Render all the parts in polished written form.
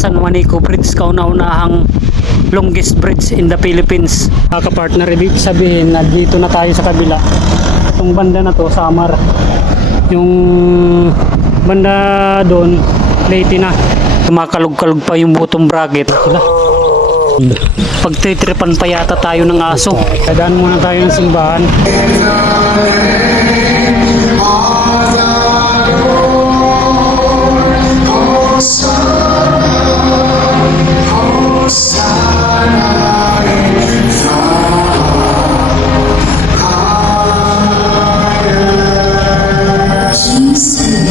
San Juanico Bridge, kauna-unahang longest bridge in the Philippines. Ka-partner, ibig sabihin nandito na tayo sa kabila. Itong banda na to, Samar. Yung banda doon, Leyte na. Kumakalog-kalog pa yung bottom bracket. Pagtitripan pa yata tayo ng aso. Kadaan muna tayo ng simbahan.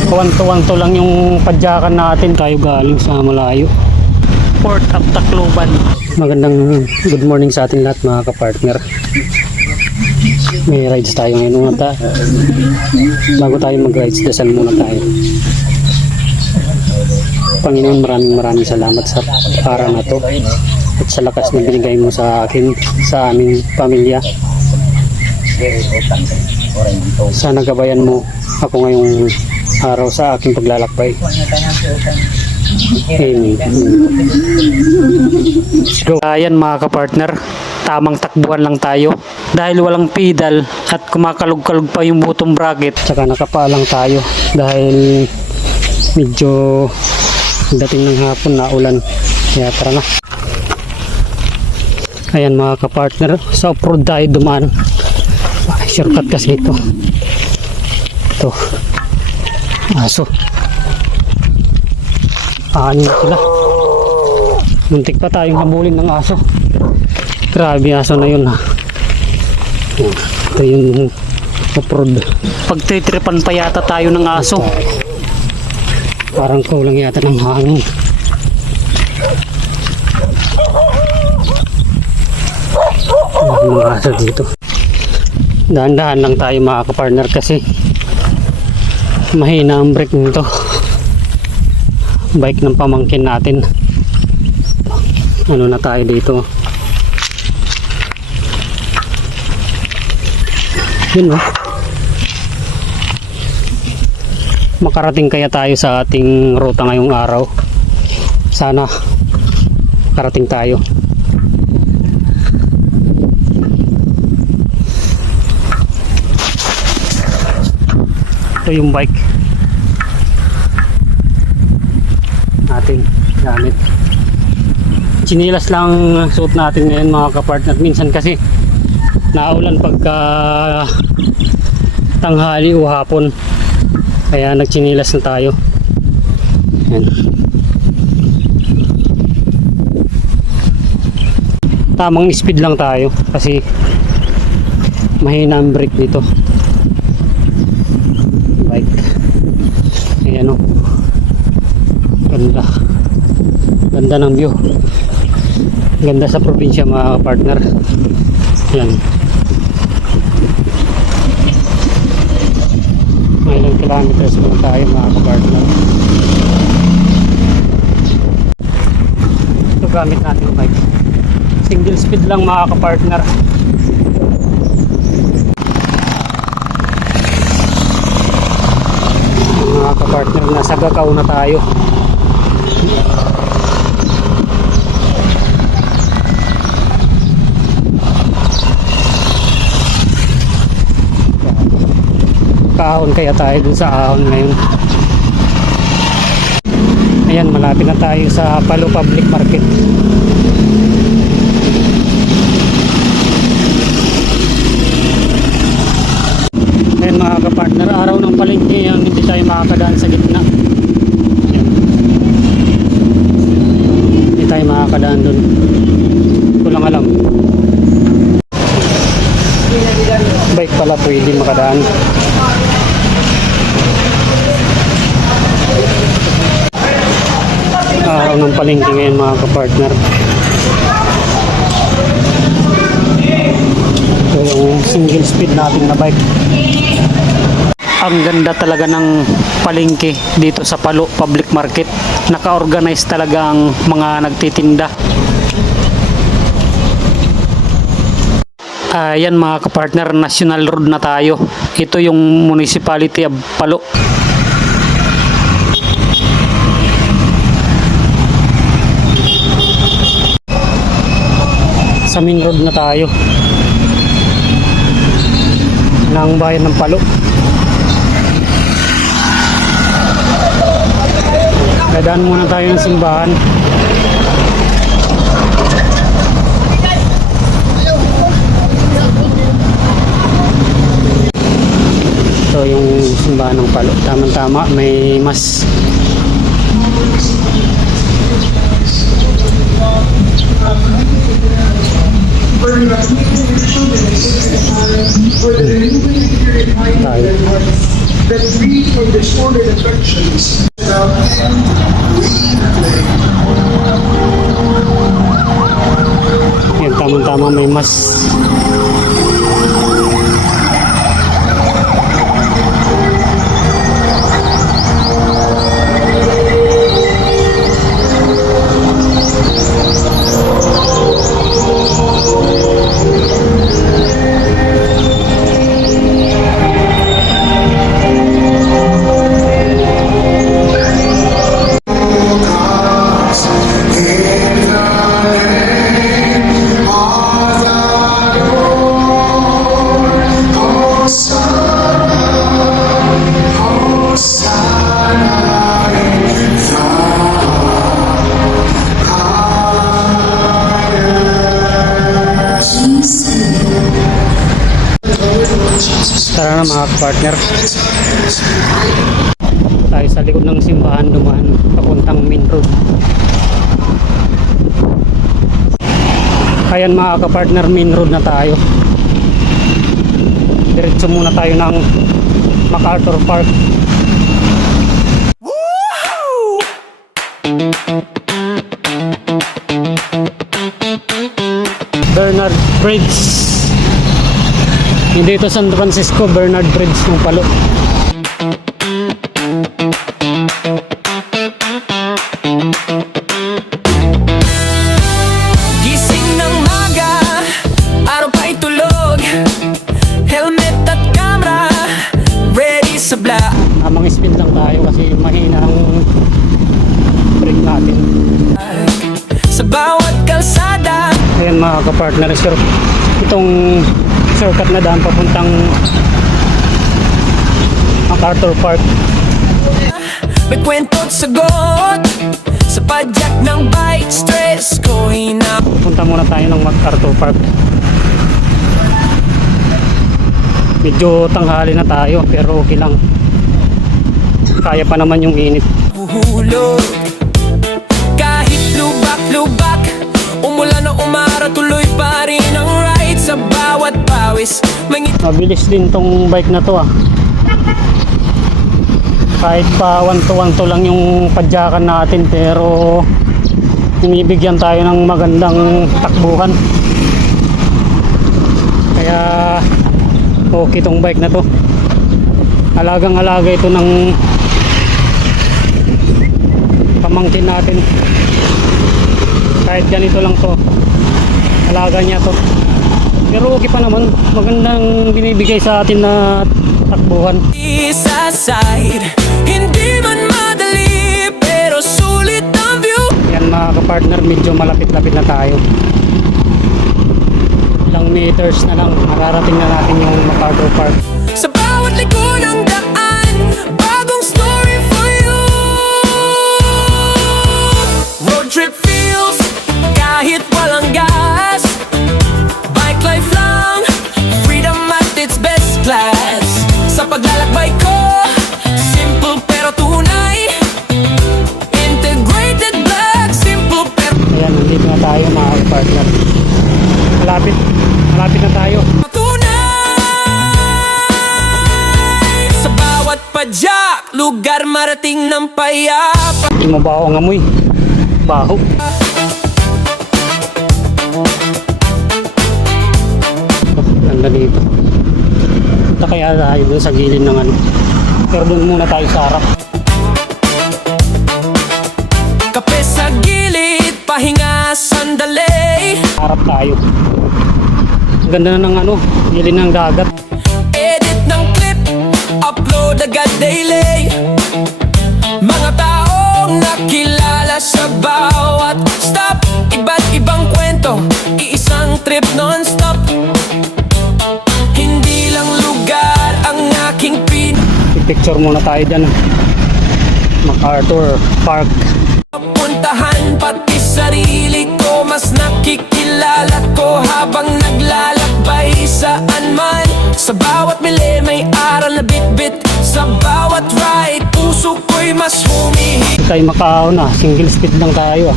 Tuwang-tuwang to lang yung padyakan natin. Tayo galing sa malayo. Port of Tacloban. Magandang good morning sa ating lahat mga kapartner. May rides tayo ngayon muna bago tayo mag-rides, dasal muna tayo. Panginoon, maraming salamat sa araw na to at sa lakas na binigay mo sa akin, sa aming pamilya. Sana gabayan mo ako ngayong araw sa aking paglalakbay. Amen. Let's go. Ayan mga kapartner, tamang takbuhan lang tayo dahil walang pedal at kumakalog-kalog pa yung bottom bracket. Tsaka nakapaalang tayo dahil medyo dating ng hapon na ulan. Kaya tara na. Ayan mga kapartner, sa off-road tayo dumaan. Shortcut kasi ito. Ito aso, ano sila, muntik pa tayong habulin ng aso. Grabe aso na yun ha. Ito yung off-road. Pagtitripan pa yata tayo ng aso. Parang kulang yata ng hangin. Mga aso dito. Dahan-dahan lang tayo mga kapartner kasi mahina ang brake nito. Bike ng pamangkin natin. Ano na tayo dito. Yun o. Makarating kaya tayo sa ating ruta ngayong araw. Sana makarating tayo. Ito yung bike natin gamit. Chinilas lang suot natin ngayon mga kapartner. Minsan kasi naulan pagka tanghali o hapon, kaya nagchinilas na tayo. Ayan. Tamang speed lang tayo kasi mahina ang brake nito. Bike. Ayan o. Ganda. Ganda ng view. Ganda sa probinsya mga partner. Ayan. May ilang kilometers po tayo mga partner. Ito gamit natin yung bike. Single speed lang mga partner. Mga kapartner, nasa Gacao na tayo. Kaahon kaya tayo dun sa ahon ngayon. Ayan, malapit na tayo sa Palo Public Market. Ayan mga kapartner, araw ng palengke yan, hindi tayo makakadaan sa gitna. Ayan. Hindi tayo makakadaan dun. Ito lang alam. Bike pala pwede makadaan. Araw ng palengke ngayon mga kapartner. Ito yung single speed natin na bike. Ang ganda talaga ng palengke dito sa Palo Public Market. Naka-organize talaga ang mga nagtitinda. Ayan mga kapartner, National Road na tayo. Ito yung Municipality of Palo. Nasa main road na tayo ng bayan ng Palo. Dadaan muna tayo ng simbahan. Ito yung simbahan ng Palo. Tama-tama, may mas. Tayo. That free from disordered affections. Yan, tama-tama, may mas. Tara na mga partner. Tayo sa likod ng simbahan dumaan papuntang main road. Ayan mga ka-partner, main road na tayo. Diretso muna tayo ng MacArthur Park. Bernard Bridge. Hindi ito San Francisco, Bernard Bridge ng Palo. Gising ng maga, araw pa'y tulog. Helmet at camera, ready sa bla. Amang speed lang tayo kasi mahina ang brake natin. Sa bawat kalsada, Ayan mga ka-partner, itong shortcut na daan papuntang MacArthur Park. may kwento't sagot. Sa padyak ng bike, stress ko hinap. Punta muna tayo ng MacArthur Park. Medyo tanghali na tayo pero okay lang. Kaya pa naman yung init. Huhulog kahit lubak-lubak, umulan o umara, tuloy pa rin ang ride. Sa bawat pawis, may Mabilis din tong bike na to ah. Kahit pa 1-2 lang yung padyakan natin pero inibigyan tayo ng magandang takbuhan. Kaya okay tong bike na to. Alagang-alaga ito ng pamangkin natin. Kahit ganito lang to, alaga niya to. Pero okay pa naman, magandang binibigay sa atin na takbuhan. sa side, hindi man madali, pero sulit ang view. Yan mga kapartner, medyo malapit-lapit na tayo. Ilang meters na lang, mararating na natin yung MacArthur Park. Sa bawat liko ng daan, bagong story for you. Road trip feels kahit walang gas. Bike life lang, freedom at its best class. Sa paglalakbay ko, simple pero tunay. Integrated black, simple pero Ayan, nandito na tayo mga kapartner. Malapit na tayo. tunay. Sa bawat padyak, lugar marating ng payapa. Hindi mo ba ako ngamoy? Baho. Ganda dito. Punta kaya tayo doon sa gilid ng ano. Pero doon muna tayo sa harap. Kape sa gilid, pahinga sandali. Harap tayo. Ganda na ng ano, gilid ng dagat. Edit ng clip, upload agad daily. Mga taong nakilala sa bawat stop. Iba't ibang kwento, iisang trip non-stop. Hindi lang lugar ang aking I-picture muna tayo dyan. MacArthur Park. pinapuntahan. Pati sarili ko mas nakikilala ko habang naglalakbay saan man. Sa bawat mili may aral na bit-bit. Sa bawat ride puso ko'y mas humihigit. Hindi tayo makauna. Single speed lang tayo.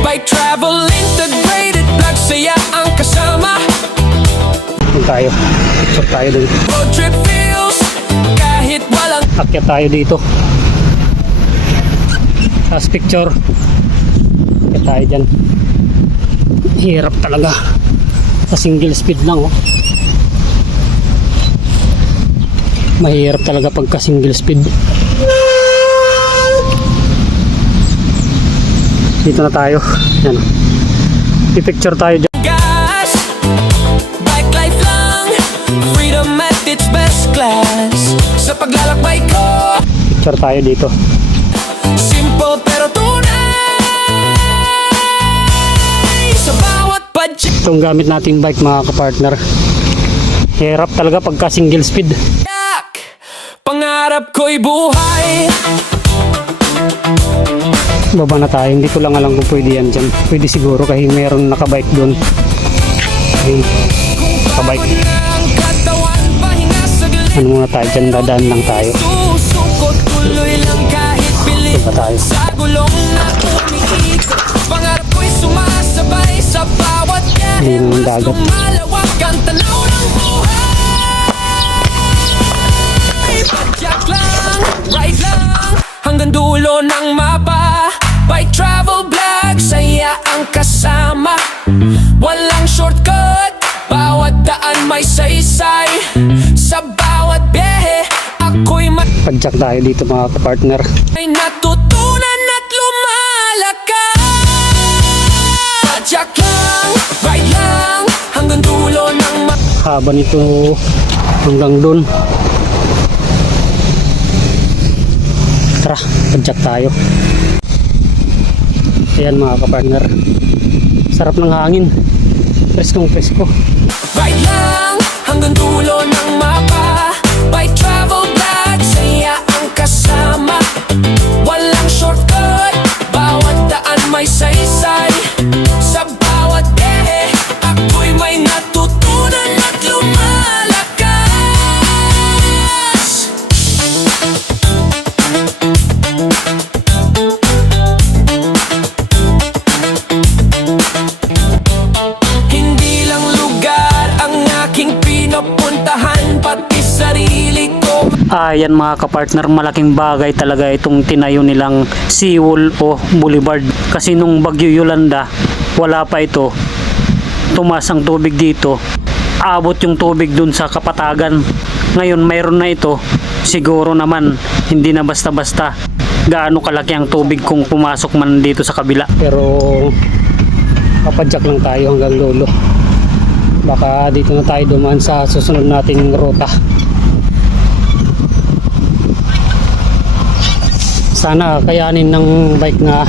Bike travel integrated, nagsaya ang kasama. Doon tayo. Picture tayo dun. Road trip feels kahit walang Akyat tayo dito. Last picture. Akyat tayo dyan. Hirap talaga. Sa single speed lang oh. Mahirap talaga pagka single speed. Dito na tayo. Yan. I-picture tayo dyan. gas. Bike life lang, freedom at its best class. Sa paglalakbay ko, Picture tayo dito. simple pero tunay. Sa bawat budget, Itong gamit nating bike mga kapartner. Hirap talaga pagka single speed. pangarap ko'y buhay. Baba na tayo. Hindi ko lang alam kung pwede yan dyan. Pwede siguro kasi meron nakabike doon. Okay. Nakabike. Ang katawan, pahinga saglit. Ano muna tayo dyan? Dadaan lang tayo. Susuko, tuloy lang kahit pilit. Baba tayo. Sa gulong na umiikot, pangarap ko'y sumasabay sa bawat biyahe. Linom ng Mas dagat. lumalawak ang tanaw ng buhay. Padyak lang, ride lang, hanggang dulo ng mapa. Bike travel vlog, saya ang kasama. Walang shortcut, bawat daan may saysay. Sa bawat biyahe, ako'y Padjak tayo dito mga kapartner. may natutunan at lumalakas. Padyak lang, ride lang, hanggang dulo ng Haba nito hanggang doon. Tara, padjak tayo. Ayan mga kapartner. Sarap ng hangin. Preskong presko. Ride lang, hanggang dulo ng mapa. Bike travel vlog, saya ang kasama. Walang shortcut, bawat daan may saysay. Sa bawat biyahe, ako'y may natutunan at lumalakas. Hindi lang lugar ang aking pinapuntahan, pati sarili ko. Ayan mga kapartner, malaking bagay talaga itong tinayo nilang seawall o boulevard. Kasi nung Bagyo Yolanda, wala pa ito. Tumaas ang tubig dito. Abot yung tubig dun sa kapatagan. Ngayon mayroon na ito. Siguro naman, hindi na basta-basta gaano kalaki ang tubig kung pumasok man dito sa kabila. Pero papadyak lang tayo hanggang lolo. Baka dito na tayo dumaan sa susunod nating ruta. Sana kayanin ng bike na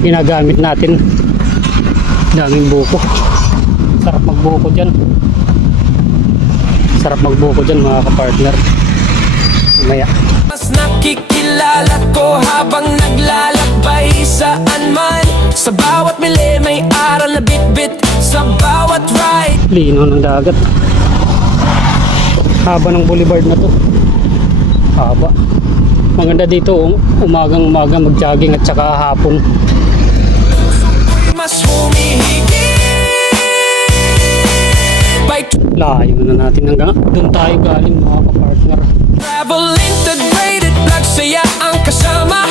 ginagamit natin. Daming buko. Sarap magbuko dyan. Sarap magbuko dyan mga kapartner. Mamaya. Mas nakikilala ko habang naglalakbay saan man. Sa bawat mili may aral na bit-bit. Sa bawat ride Lino ng dagat. Haba ng boulevard na to. Haba. Maganda dito umagang-umaga mag-jogging at saka hapon. mas humihigit. Bike Layo na natin hanggang doon tayo galing mga kapartner. travel integrated, nagsaya ang kasama.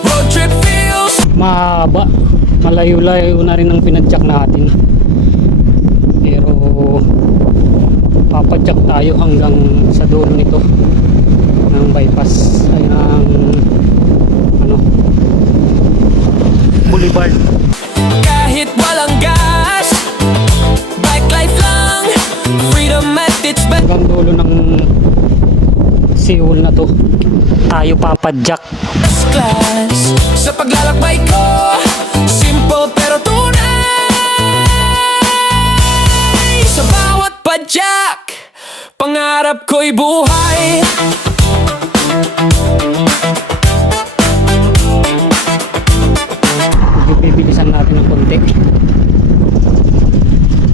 Road trip feels Mahaba. Malayo-layo na rin ang pinadyak natin. Pero papadyak tayo hanggang sa dulo nito ng bypass ay ng ano boulevard. kahit walang gas. Bike life lang, freedom at its best Hanggang dulo ng seawall na to tayo papadyak. class. Sa paglalakbay ko, simple pangarap ko'y buhay. Bibilisan natin ng konti.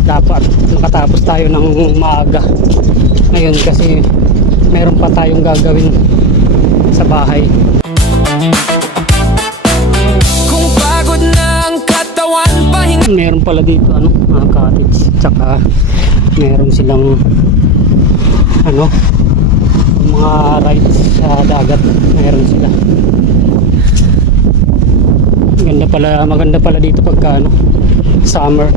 Dapat nakatapos tayo ng maaga ngayon kasi meron pa tayong gagawin sa bahay. Kung pagod na ang katawan, pahinga. Meron pala dito mga cottage, tsaka meron silang mga rides sa dagat, meron sila. Maganda pala dito pagka summer,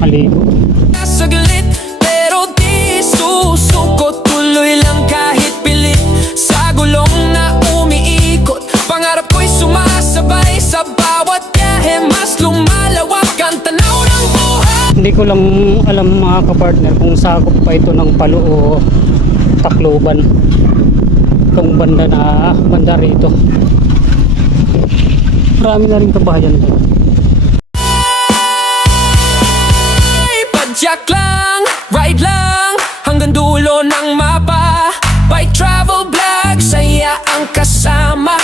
maligo. Saglit, pero di susuko. Tuloy lang kahit pilit. Sa gulong na umiikot, pangarap ko'y sumasabay. Sa bawat biyahe, mas lumalawak ang tanaw ng buhay. Hindi ko lang alam mga kapartner kung sakop pa ito ng Palo o Tacloban, itong banda rito. Marami na rin kabahayan dito. Padyak lang, ride lang, hanggang dulo ng mapa. Bike travel vlog, saya ang kasama.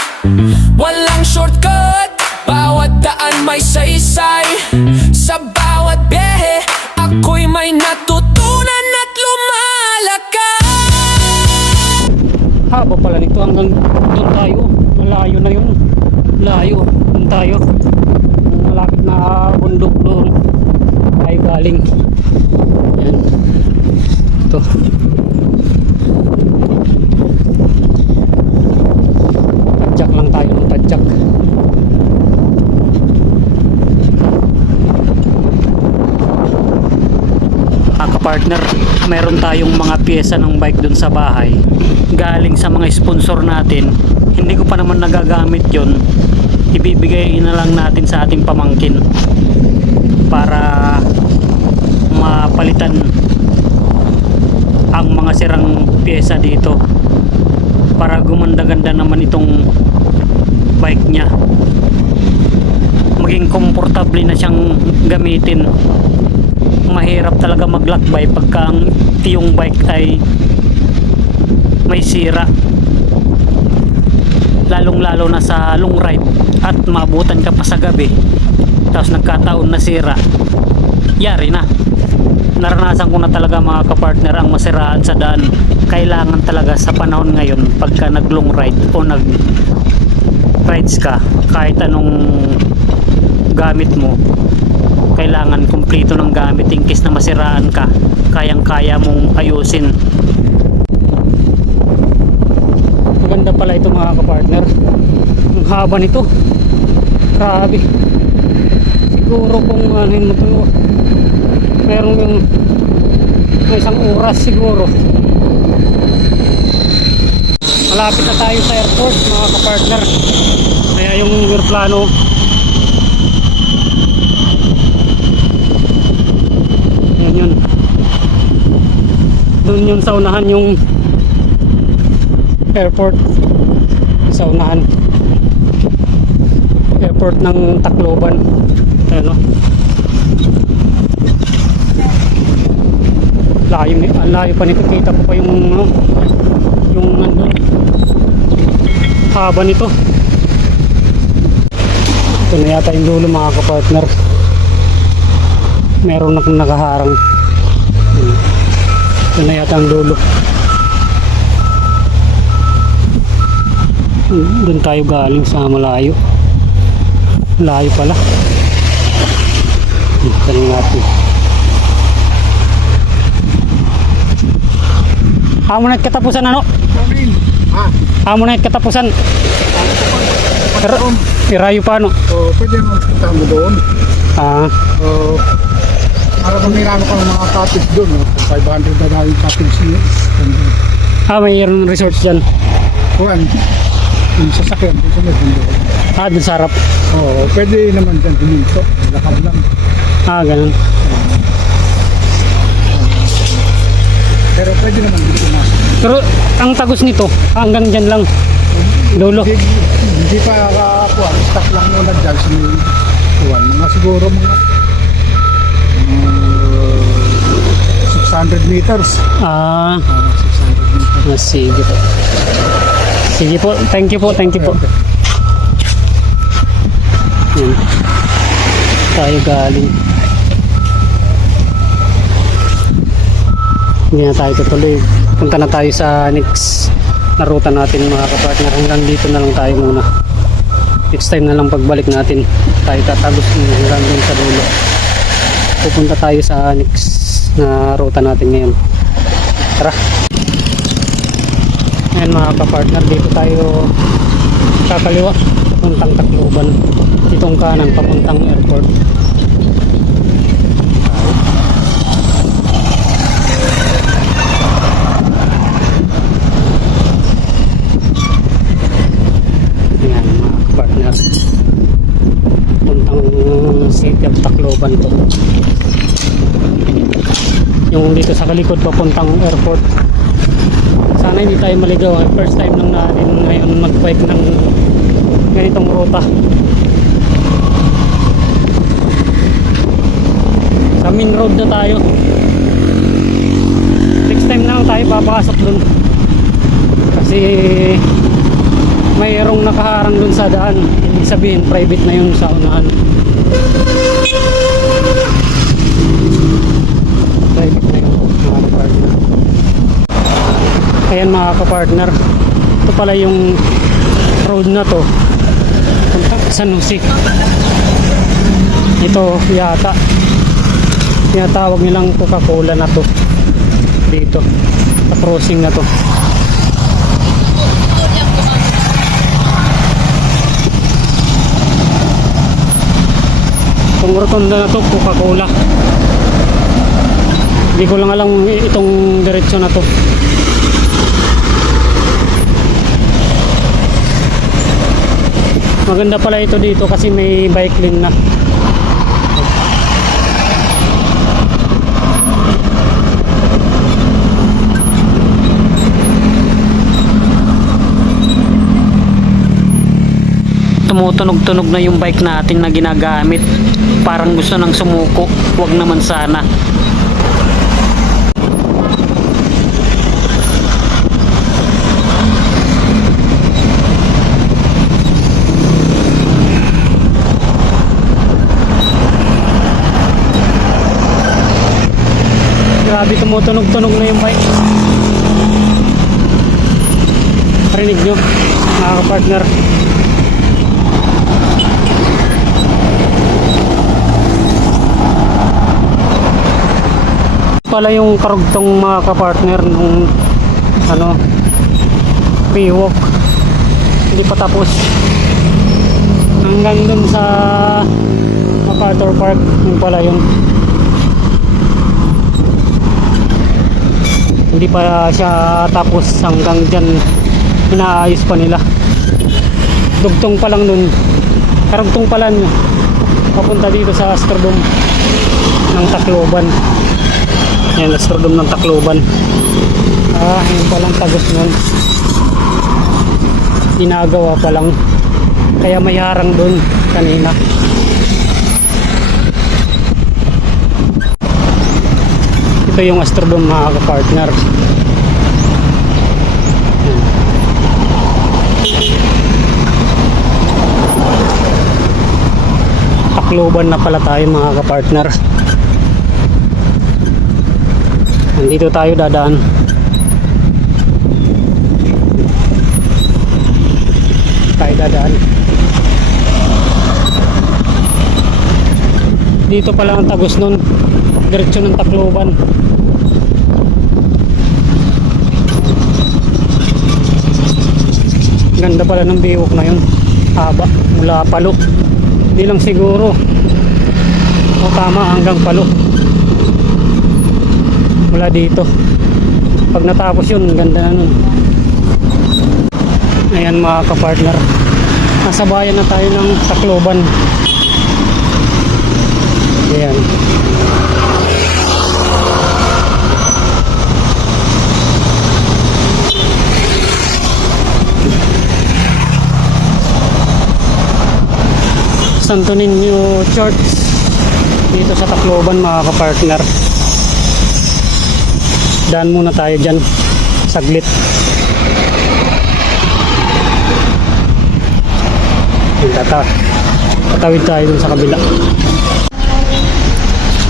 Walang shortcut, bawat daan may saysay. Sa bawat biyahe, ako'y may natutunan at lumalakad. Haba pala nito hanggang doon tayo. Malayo na yun. Layo. Doon tayo. Malapit na bundok doon. Tayo galing. Yan. Ito. Padyak lang tayo ng padyak. Partner, meron tayong mga pyesa ng bike dun sa bahay galing sa mga sponsor natin. Hindi ko pa naman nagagamit yon, ibibigay na lang natin sa ating pamangkin para mapalitan ang mga sirang pyesa dito, para gumanda-ganda naman itong bike nya, maging komportable na siyang gamitin. Mahirap talaga maglakbay pagka ang iyong bike ay may sira, lalong lalo na sa long ride at maabutan ka pa sa gabi tapos nagkataon na sira, yari na. Naranasan ko na talaga mga kapartner ang masiraan sa daan. Kailangan talaga sa panahon ngayon pagka nag long ride o nag rides ka, kahit anong gamit mo, kailangan kumpleto ng gamit in case na masiraan ka, kayang-kaya mong ayusin. Maganda pala ito mga kapartner. Ang haba nito, grabe. Siguro kung mo ito, meron yung isang oras siguro. Malapit na tayo sa airport mga kapartner. Kaya yung aeroplano yun, doon yun sa unahan, yung airport sa unahan, airport ng Tacloban. Ano, layo pa nito, kita ko pa yung haba nito. Ito na yata yung dulo mga kapartner, meron akong nakaharang. Ito na yata ang dulo. Doon tayo galing sa malayo. Layo pala. Tanong natin. Amo na katapusan Amo na katapusan. Irayo pa Pwede mo kita mo doon. Para pamirano ka ng mga cottage doon. 500 na dahil cottage niyo. Mayroon resort dyan. Kuhan. Yung sasakyan. Yung sa may bundok. Doon sa harap. Pwede naman dyan tuminto. Lakad lang. Ganun. Pero pwede naman dito na. Pero ang tagos nito, hanggang dyan lang. Dulo. Hindi pa kuhan. Stock lang muna dyan sa may kuhan. Mga siguro mga 600 meters. Ah, 600 meters. sige po. Sige po, thank you po, thank you po. Yan. Tayo galing. Hindi na tayo tutuloy. Punta na tayo sa next na ruta natin mga kapartner. Hanggang dito na lang tayo muna. Next time na lang pagbalik natin, tayo tatagos hanggang dun sa dulo. Pupunta tayo sa next na ruta natin ngayon. Tara. Ayan mga kapartner, dito tayo kakaliwa papuntang Tacloban. Itong kanan papuntang airport. Ayan mga kapartner, papuntang city of Tacloban to. Yung dito sa kalikod papuntang airport. Sana hindi tayo maligaw. First time lang natin ngayon mag-bike ng ganitong ruta. Sa main road na tayo. Next time na lang tayo papasok dun. Kasi mayroong nakaharang dun sa daan. Ibig sabihin private na yun sa unahan. Private na yun mga partner. Ayan mga kapartner, ito pala yung road na to punta sa Nusik. Ito yata tinatawag nilang Coca-Cola na to dito sa crossing na to. Itong rotonda na to Coca-Cola. Hindi ko lang alam itong diretsyon na to. Maganda pala ito dito kasi may bike lane na. Tumutunog-tunog na yung bike natin na ginagamit. Parang gusto nang sumuko. Huwag naman sana. Grabe, tumutunog-tunog na yung bike. Parinig nyo mga kapartner. Pala yung karugtong mga kapartner nung ano, Baywalk. Hindi pa tapos. Hanggang dun sa MacArthur Park. Yung pala yun. Hindi pa siya tapos, hanggang dyan inaayos pa nila. Dugtong pa lang nun, karugtong pa lang papunta dito sa Astrodome ng Tacloban. Yan, Astrodome ng Tacloban. Yun pa lang tagos nun, ginagawa pa lang, kaya may harang dun kanina. Ito yung Astrodome mga kapartner. Tacloban na pala tayo mga kapartner. Nandito tayo dadaan. Tayo dadaan. Dito pala ang tagos nun, diretso ng Tacloban. Ganda pala ng Baywalk na yun. Haba mula Palo. Hindi lang siguro o tama hanggang Palo. Mula dito. Pag natapos yun, ganda na nun. Ayan mga kapartner, nasa bayan na tayo ng Tacloban. Ayan. Santo Niño Church dito sa Tacloban mga kapartner. Daan muna tayo dyan. Saglit. Tatawid tayo dun sa kabila.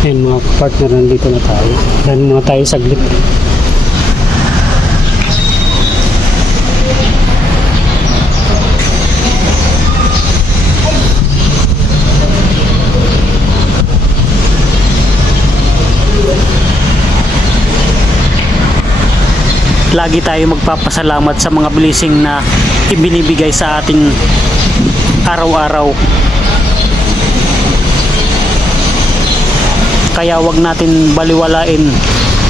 Ayan mga partner, nandito na tayo. Daan muna tayo saglit. Lagi tayo magpapasalamat sa mga blessing na ibinibigay sa ating araw-araw. Kaya wag natin baliwalain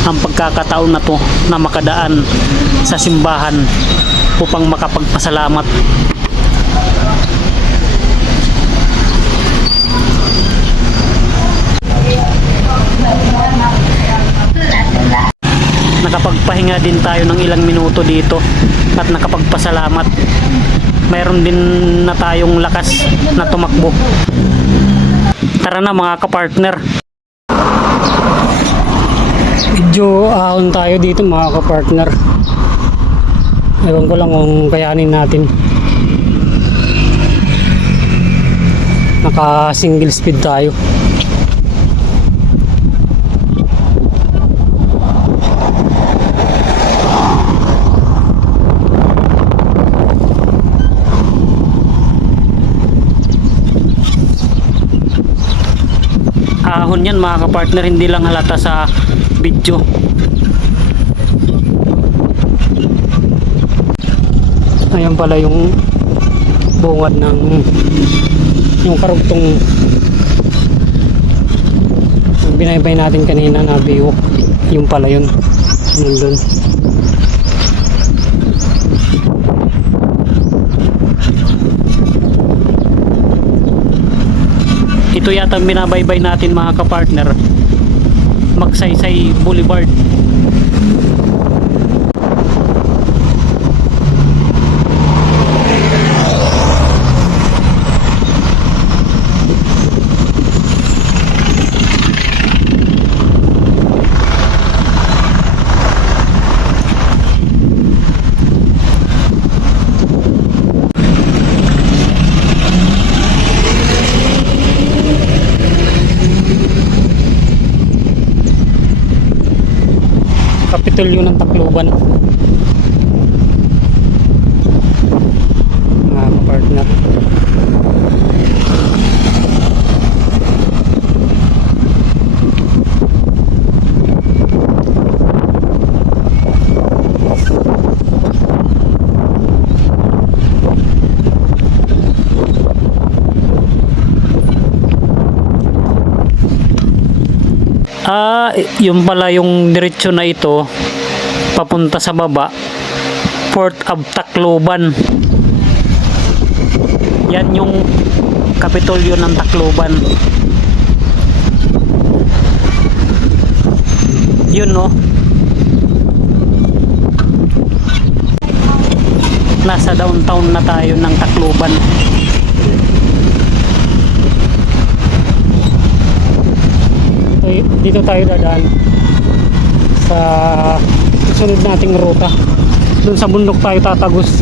ang pagkakataon na to na makadaan sa simbahan upang makapagpasalamat. Nakapagpahinga din tayo ng ilang minuto dito at nakapagpasalamat. Mayroon din na tayong lakas na tumakbo. Tara na mga kapartner. Medyo ahon tayo dito mga kapartner. Ewan ko lang kung kayanin natin. Naka single speed tayo. Ahon yan mga kapartner, hindi lang halata sa video. Ayan pala yung bungad ng yung karugtong yung binaybay natin kanina na biwok. Yung pala yun, nandun. Ito yata ang binabaybay natin mga kapartner, Magsaysay Boulevard. Kapitolyo ng Tacloban mga kapartner. Yung pala yung diretsyo na ito papunta sa baba, Port of Tacloban. Yan yung Kapitolyo ng Tacloban. Yun no. Nasa downtown na tayo ng Tacloban. Dito tayo dadaan sa susunod nating ruta. Doon sa bundok tayo tatagos.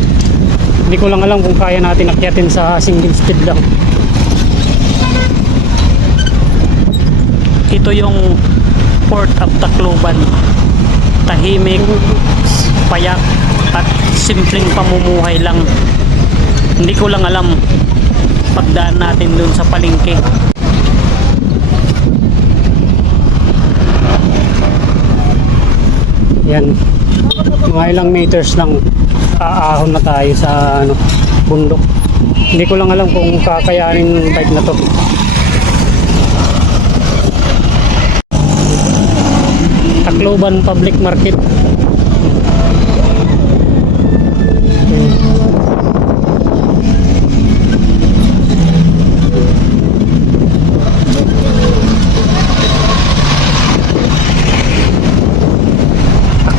Hindi ko lang alam kung kaya natin akyatin sa single speed lang. Ito yung Port of Tacloban. Tahimik, payak at simpleng pamumuhay lang. Hindi ko lang alam pagdaan natin doon sa palengke. Yan, mga ilang meters lang aahon na tayo sa bundok. Hindi ko lang alam kung kakayanin ng bike na to. Tacloban Public Market.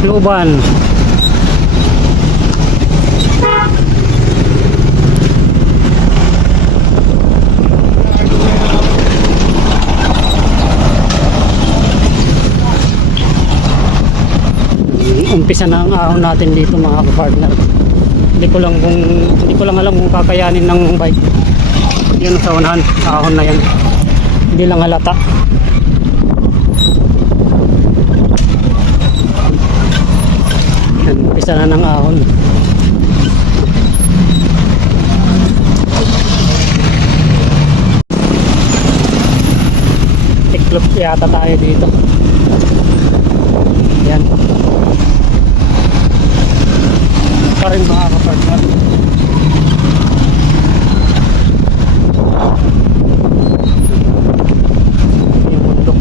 Tacloban. Umpisa na ang ahon natin dito mga kapartner. Hindi ko lang alam kung kakayanin ng bike. Yun sa unahan, ahon na yan. Hindi lang halata. Yan, umpisa na ng ahon. Tiklop yata tayo dito. Yan. Pa rin mga kapartner. Yung bundok.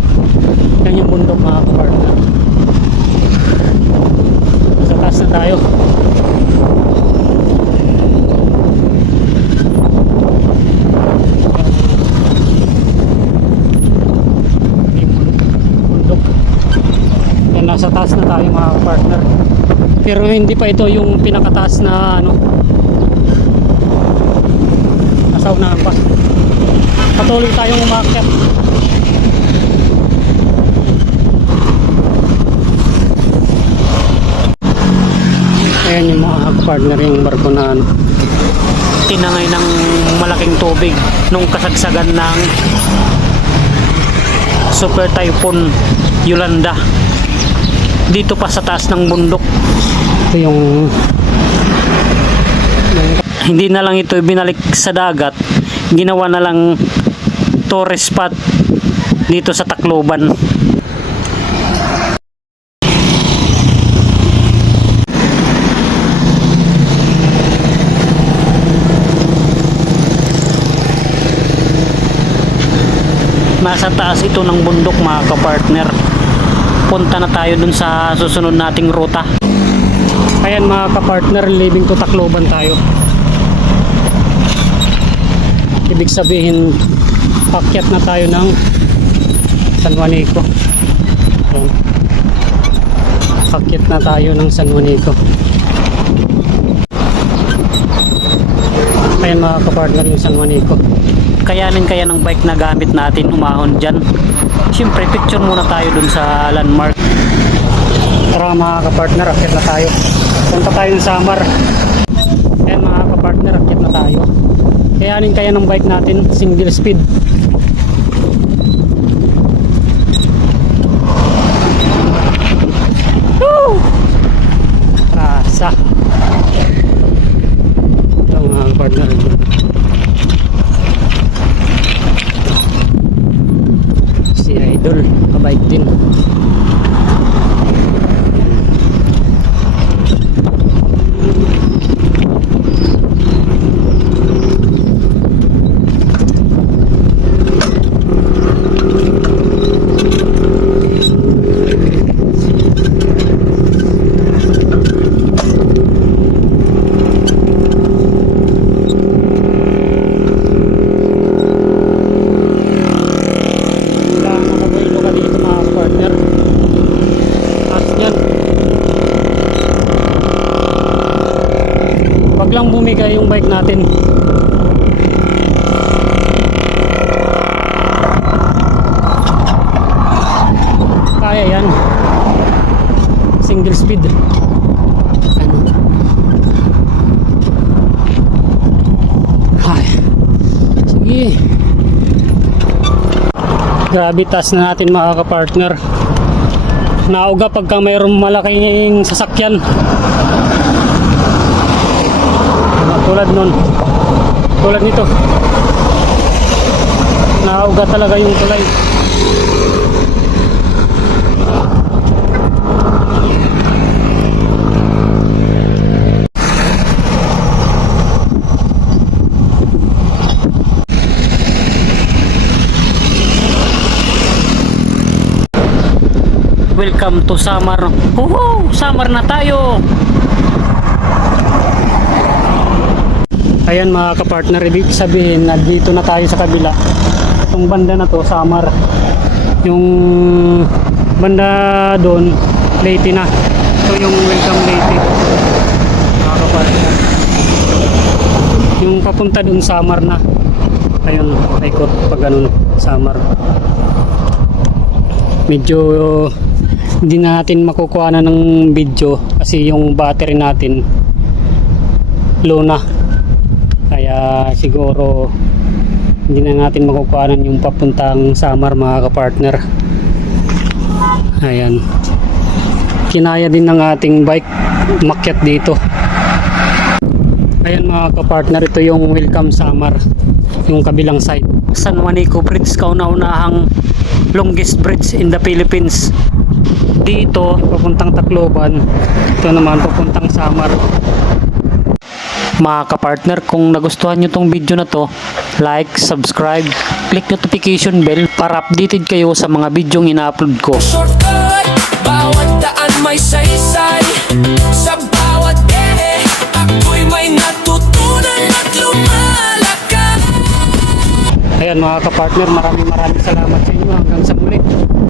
Yan yung bundok mga kapartner. Sa taas na tayo. Yan, nasa taas na tayo mga partner, pero hindi pa ito yung pinakataas na ano, nasa unahan pa. Patuloy tayong umakyat. Ayan yung mga partner, yung barko na ano, tinangay ng malaking tubig nung kasagsagan ng Super Typhoon Yolanda dito pa sa taas ng bundok. Ito yung hindi na lang ito binalik sa dagat, ginawa na lang tourist spot dito sa Tacloban. Nasa taas ito ng bundok mga kapartner. Punta na tayo dun sa susunod nating ruta. Ayan mga kapartner, leaving to Tacloban tayo. Ibig sabihin pakyat na tayo ng San Juanico. Ayan. Pakyat na tayo ng San Juanico. Ayan mga kapartner, yung San Juanico. Kayanin kaya ng bike na gamit natin umahon dyan. Siyempre picture muna tayo dun sa landmark. Tara mga kapartner, akit na tayo. Punta tayo ng Samar. Ayan mga kapartner, akit na tayo. Kayanin kaya ng bike natin single speed. Woo! Rasa. Ito mga kapartner. Si Idol, kabike din. Wag lang bumigay yung bike natin. Kaya yan. Single speed. Ano? Ay. Sige. Grabe, taas na natin mga kapartner. Nauga pagka mayroong malaking sasakyan. Tulad nun, tulad nito, nauga talaga yung tulay. Welcome to Samar. Samar na tayo. Ayan mga kapartner, ibig sabihin na dito na tayo sa kabila. Itong banda na to, Samar. Yung banda doon, Leyte na. Ito yung welcome Leyte. Mga kapartner. Yung papunta doon, Samar na. Ayun, ikot pag ganun, Samar. Medyo hindi natin makukuha na ng video kasi yung battery natin low na, kaya siguro hindi na natin makukuha yung papuntang Samar mga kapartner. Ayan, kinaya din ng ating bike umakyat dito. Ayan mga kapartner, ito yung Welcome Samar, yung kabilang side. San Juanico Bridge, kauna-unahang longest bridge in the Philippines. Dito papuntang Tacloban, ito naman papuntang Samar. Mga kapartner, kung nagustuhan nyo tong video na to, like, subscribe, click notification bell para updated kayo sa mga video ina-upload ko. Shortcut, bawat daan may saysay. Sa bawat ere, ako'y may natutunan at lumalakad. Ayan mga kapartner, maraming salamat sa inyo. Hanggang sa muli.